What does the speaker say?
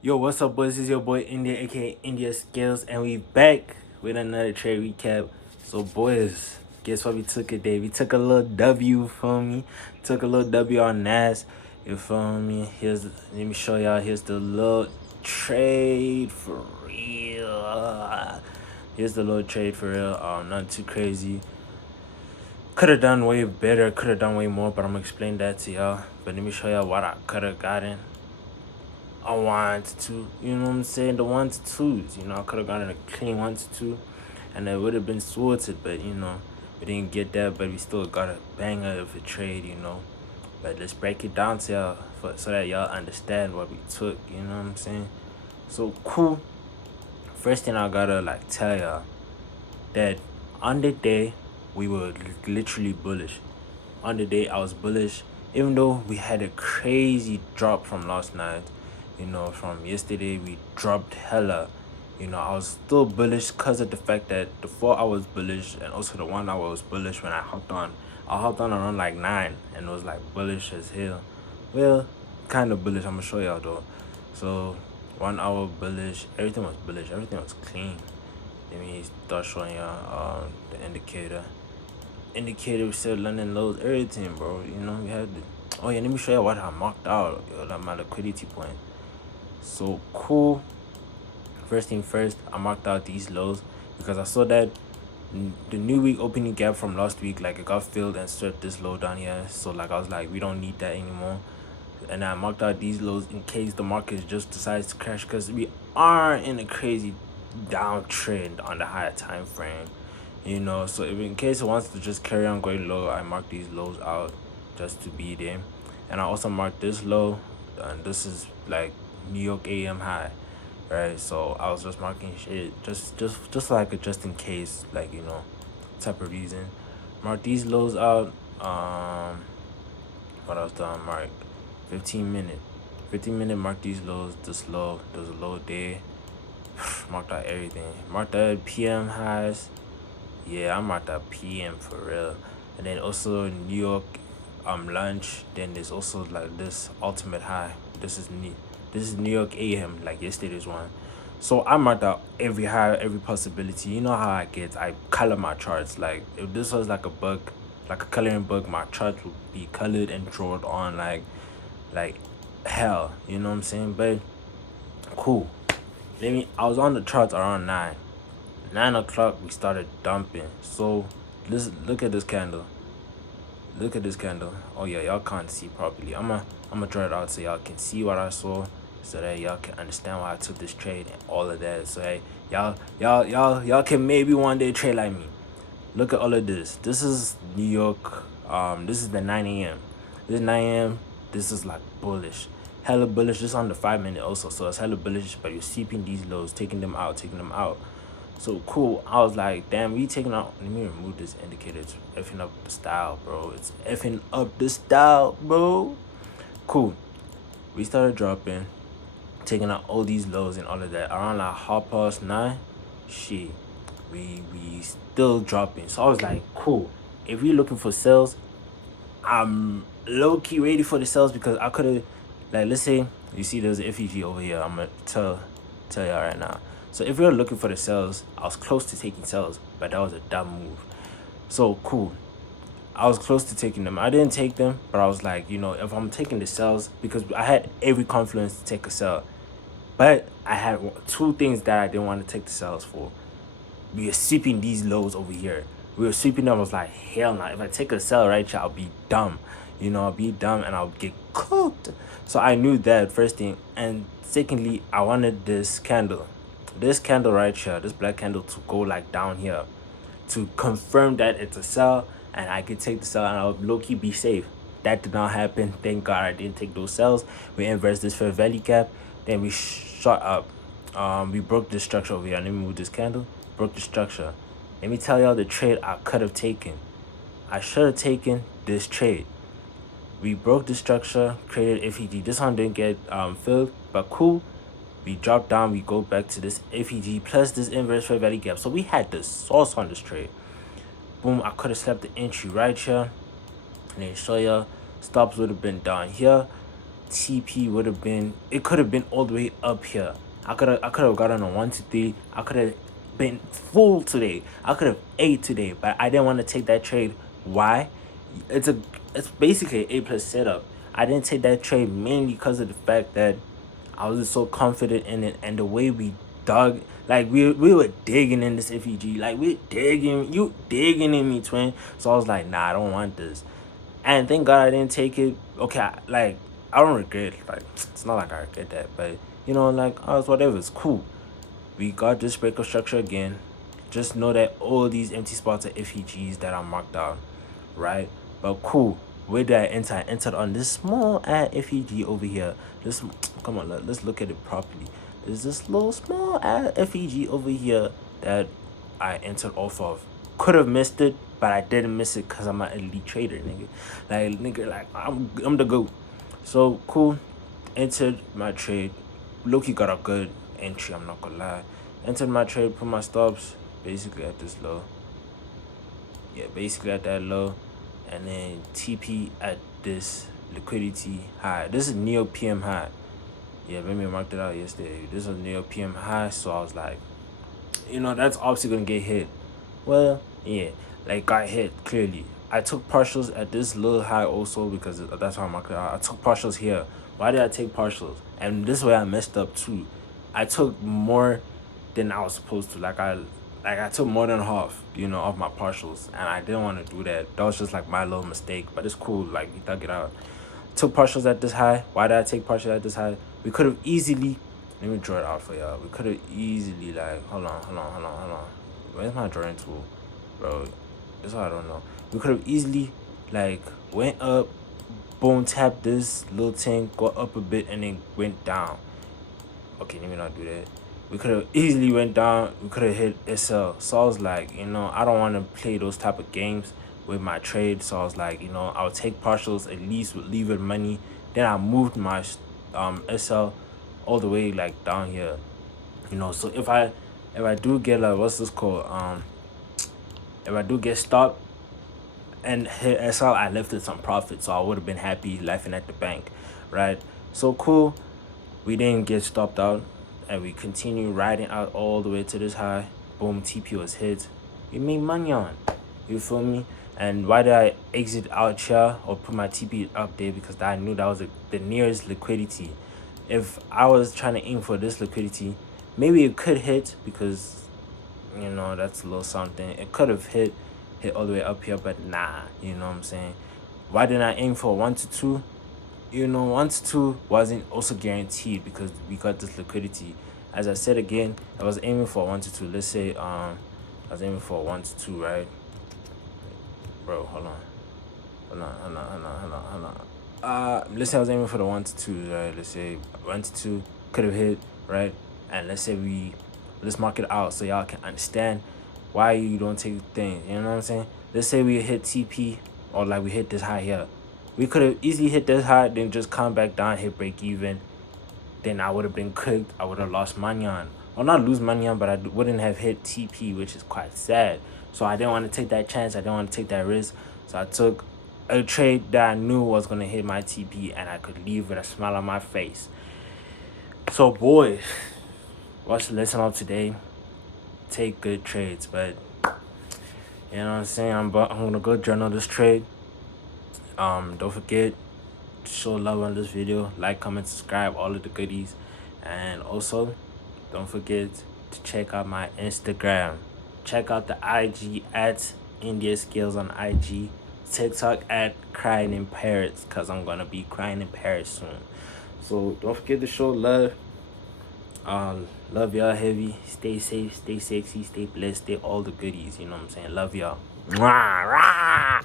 Yo, what's up, boys? This is your boy India, aka India Skills, and we back with another trade recap. So, boys, guess what we took today? We took a little W, for me. Took a little W on NAS. You feel me? Let me show y'all. Here's the little trade for real. Here's the little trade for real. Not too crazy. Could have done way better. Could have done way more, but I'm gonna explain that to y'all. But let me show y'all what I could have gotten. A 1 to 2, you know what I'm saying? The 1 to 2s, I could have gotten a clean 1 to 2 and it would have been sorted, but we didn't get that, but we still got a banger of a trade. But let's break it down to y'all so that y'all understand what we took, you know what I'm saying? So cool. First thing I gotta tell y'all that on the day we were literally bullish. On the day I was bullish, even though we had a crazy drop from last night. From yesterday we dropped hella. I was still bullish because of the fact that the 4 hours bullish and also the 1 hour was bullish when I hopped on. I hopped on around 9 and it was bullish as hell. Well, kind of bullish. I'm gonna show y'all though. So 1 hour bullish, everything was bullish, everything was clean. Let me start showing y'all the indicator. Indicator said London lows, everything, bro. We had the, oh yeah, let me show you what I marked out, like my liquidity point. So cool. First thing first, I marked out these lows because I saw that the new week opening gap from last week, it got filled and stripped this low down here. So I was like, we don't need that anymore. And I marked out these lows in case the market just decides to crash, because we are in a crazy downtrend on the higher time frame. So if in case it wants to just carry on going low, I mark these lows out just to be there. And I also marked this low, and this is New York AM high, right? So I was just marking shit just in case, type of reason. Mark these lows out. What else did I mark? 15 minute. 15 minute, mark these lows. This low, there's a low there. Marked out everything. Marked out PM highs. Yeah, I marked out PM for real. And then also New York lunch. Then there's also this ultimate high. This is New York AM, like yesterday's one. So I marked out every high, every possibility. You know how I get. I color my charts. Like if this was like a book, like a coloring book, my charts would be colored and drawn on like hell. You know what I'm saying? But cool. I was on the charts around 9 o'clock. We started dumping. So look at this candle. Look at this candle. Oh yeah, y'all can't see properly. I'ma draw it out so y'all can see what I saw, so that y'all can understand why I took this trade and all of that. So hey, y'all can maybe one day trade like me. Look at all of this. This is New York. This is the 9 a.m. This is 9 a.m. This is bullish. Hella bullish. Just on the 5 minute also. So it's hella bullish, but you're seeping these lows, taking them out, taking them out. So cool. I was like, damn, we taking out. Let me remove this indicator. It's effing up the style, bro. It's effing up the style, bro. Cool. We started dropping, taking out all these lows and all of that. Around 9:30, shit, we still dropping. So I was like, cool. If we're looking for sales, I'm low key ready for the sales, because I could have, let's say you see there's an FEG over here. I'm gonna tell y'all right now. So if you're looking for the sales, I was close to taking sales, but that was a dumb move. So cool. I was close to taking them. I didn't take them, but I was like, if I'm taking the sales, because I had every confidence to take a sell, but I had two things that I didn't want to take the sales for. We were sweeping these lows over here. We were sweeping them. I was like, hell no. If I take a sell right here, I'll be dumb. I'll be dumb and I'll get cooked. So I knew that, first thing. And secondly, I wanted this candle. This candle right here, this black candle, to go down here to confirm that it's a sell and I could take the sell and I'll low-key be safe. That did not happen. Thank God I didn't take those sells. We inversed this fair value gap. Then we shot up. We broke this structure over here. Let me move this candle. Broke the structure. Let me tell y'all the trade I could have taken. I should have taken this trade. We broke the structure, created FEG. This one didn't get filled, but cool. We drop down, we go back to this FEG plus this inverse fair value gap. So we had the sauce on this trade. Boom, I could have slept the entry right here. And then show ya stops would have been down here. TP would have been, it could have been all the way up here. I could have gotten a 1-3. I could have been full today. I could have ate today, but I didn't want to take that trade. Why? It's basically an A+ setup. I didn't take that trade mainly because of the fact that I was just so confident in it, and the way we dug, like we were digging in this FEG, like we digging, you digging in me, twin. So I was like, nah, I don't want this, and thank God I didn't take it. Okay, I don't regret. Like it's not like I regret that, but like it's whatever. It's cool. We got this breaker structure again. Just know that all these empty spots are FEGs that are marked out, right? But cool. Where did I enter? I entered on this small FEG over here. This, come on, let's look at it properly. There's this little small FEG over here that I entered off of. Could have missed it, but I didn't miss it because I'm an elite trader, nigga. Like I'm the GOAT. So cool. Entered my trade. Loki got a good entry, I'm not gonna lie. Entered my trade, put my stops basically at this low. Yeah, basically at that low. And then TP at this liquidity high. This is Neo PM high. Yeah, maybe I marked it out yesterday. This was Neo PM high, so I was like, that's obviously gonna get hit. Well, yeah, like got hit clearly. I took partials at this little high also because that's how I marked it out. I took partials here. Why did I take partials? And this way I messed up too. I took more than I was supposed to. Like I took more than half, of my partials, and I didn't want to do that. That was just like my little mistake, but it's cool. Like we dug it out. Took partials at this high. Why did I take partials at this high? We could have easily. Let me draw it out for y'all. We could have easily hold on. Where's my drawing tool, bro? That's what I don't know. We could have easily went up, boom, tapped this little thing, go up a bit, and then went down. Okay, let me not do that. We could have easily went down. We could have hit SL. So I was like, I don't want to play those type of games with my trade. So I was like, I'll take partials, at least with leave it money. Then I moved my SL all the way down here. So if I do get what's this called? If I do get stopped and hit SL, I lifted some profit, so I would have been happy laughing at the bank, right? So cool. We didn't get stopped out, and we continue riding out all the way to this high. Boom, TP was hit. We made money on. You feel me? And why did I exit out here or put my TP up there? Because I knew that was the nearest liquidity. If I was trying to aim for this liquidity, maybe it could hit because, that's a little something. It could have hit all the way up here, but nah, you know what I'm saying? Why didn't I aim for 1 to 2? 1 to 2 wasn't also guaranteed because we got this liquidity. As I said again, I was aiming for 1 to 2. Let's say I was aiming for 1 to 2, right? Bro, hold on. Let's say I was aiming for the 1 to 2, right? Let's say 1 to 2 could have hit, right? And let's say let's mark it out so y'all can understand why you don't take things. You know what I'm saying? Let's say we hit TP or we hit this high here. We could have easily hit this high, then just come back down, hit break even. Then I would have been cooked. I would have lost money on. Or not lose money on, but I wouldn't have hit TP, which is quite sad. So I didn't want to take that chance. I didn't want to take that risk. So I took a trade that I knew was going to hit my TP, and I could leave with a smile on my face. So, boys, what's the lesson of today? Take good trades, but you know what I'm saying? I'm going to go journal this trade. Don't forget to show love on this video, like, comment, subscribe, all of the goodies, and also don't forget to check out my Instagram. Check out the IG at India Skills on IG, TikTok at Crying in Paris, because I'm gonna be crying in Paris soon. So don't forget to show love. Love y'all heavy. Stay safe, stay sexy, stay blessed, stay all the goodies. You know what I'm saying? Love y'all. Mwah, rah!